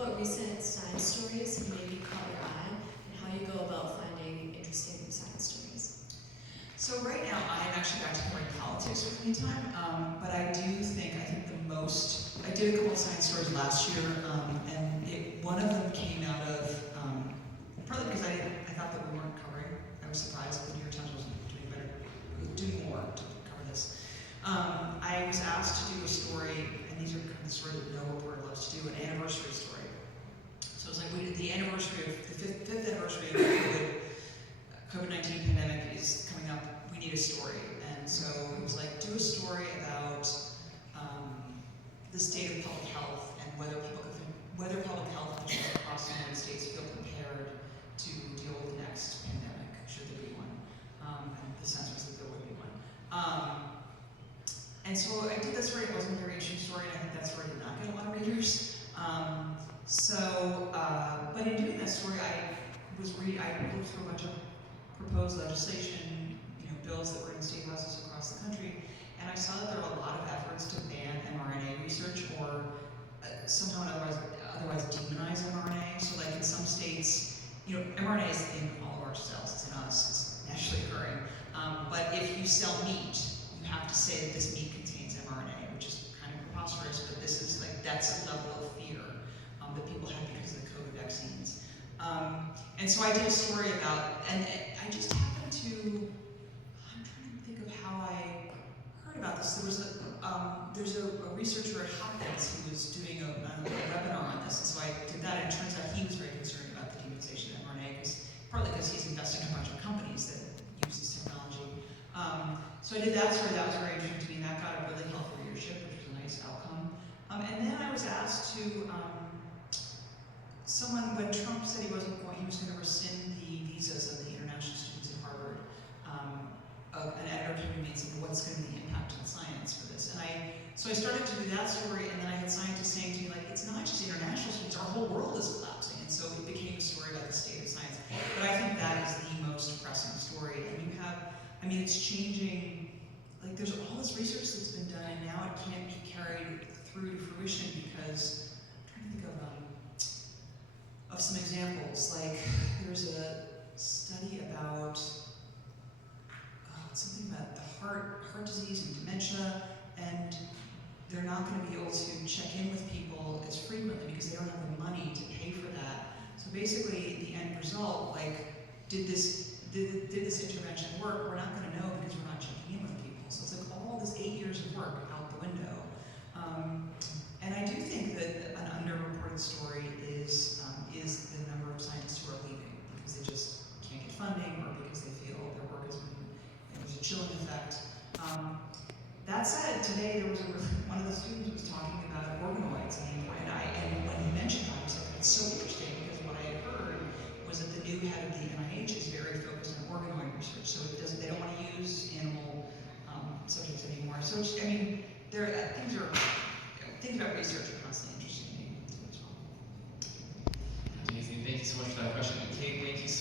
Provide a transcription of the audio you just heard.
what recent science stories have maybe caught your eye, and how you go about finding interesting science stories? So right now, I'm actually back to covering politics with me time, but I think the most, I did a couple of science stories last year, and one of them came out of, partly because I thought that we weren't covering, I was surprised that the New York Times wasn't doing better, doing more to cover this. I was asked to do a story, and these are kind of the stories that no reporter loves to do, an anniversary story. So it's like the anniversary of, the fifth anniversary of the COVID-19 pandemic is coming up, we need a story. And so it was like, do a story about the state of public health and whether public health officials across the United States feel prepared to deal with the next pandemic, should there be one. And the sense was that there would be one. And so I did that story. It wasn't a very interesting story, and I think that story did not get a lot of readers. But in doing that story, I looked through a bunch of proposed legislation, bills that were in state houses across the country, and I saw that there were a lot of efforts to ban mRNA research or somehow otherwise demonize mRNA. So like in some states, mRNA is in all of our cells, it's in us, it's naturally occurring. But if you sell meat, you have to say that this meat contains mRNA, which is kind of preposterous, but this is like, that's a level of fear that people have because of the COVID vaccines. And so I did a story about, and I just happened to, I'm trying to think of how I heard about this. There's a researcher at Hopkins who was doing a webinar on this, and so I did that, and it turns out he was very concerned about the demonization of mRNA, partly because he's investing in a bunch of companies that use this technology. So I did that story, that was very interesting to me, and that got a really healthy readership, which was a nice outcome. And then I was asked to, when Trump said he was going to rescind the visas of the international students at Harvard, an editor came to me and said, what's going to be the impact on science for this? And so I started to do that story, and then I had scientists saying to me, like, it's not just international students, our whole world is collapsing. And so it became a story about the state of science. But I think that is the most pressing story. And you have, it's changing, like there's all this research that's been done, and now it can't be carried through to fruition because, I'm trying to think of some examples. Like there's a study about something about the heart disease and dementia, and they're not going to be able to check in with people as frequently because they don't have the money to pay for that. So basically, the end result, like, did this intervention work? We're not going to know because we're not checking in with people. So it's like all this 8 years of work out the window. And I do think that an underreported story is the number of scientists who are leaving because they just can't get funding or because they feel their work has been, there's a chilling effect. That said, today there was one of the students was talking about organoids, and when he mentioned that, I was like, it's so interesting because what I had heard was that the new head of the NIH is very focused on organoid research, so they don't want to use animal subjects anymore. So things about research are constantly interesting to me as well. Amazing. Thank you so much for that question. Kate, thank you so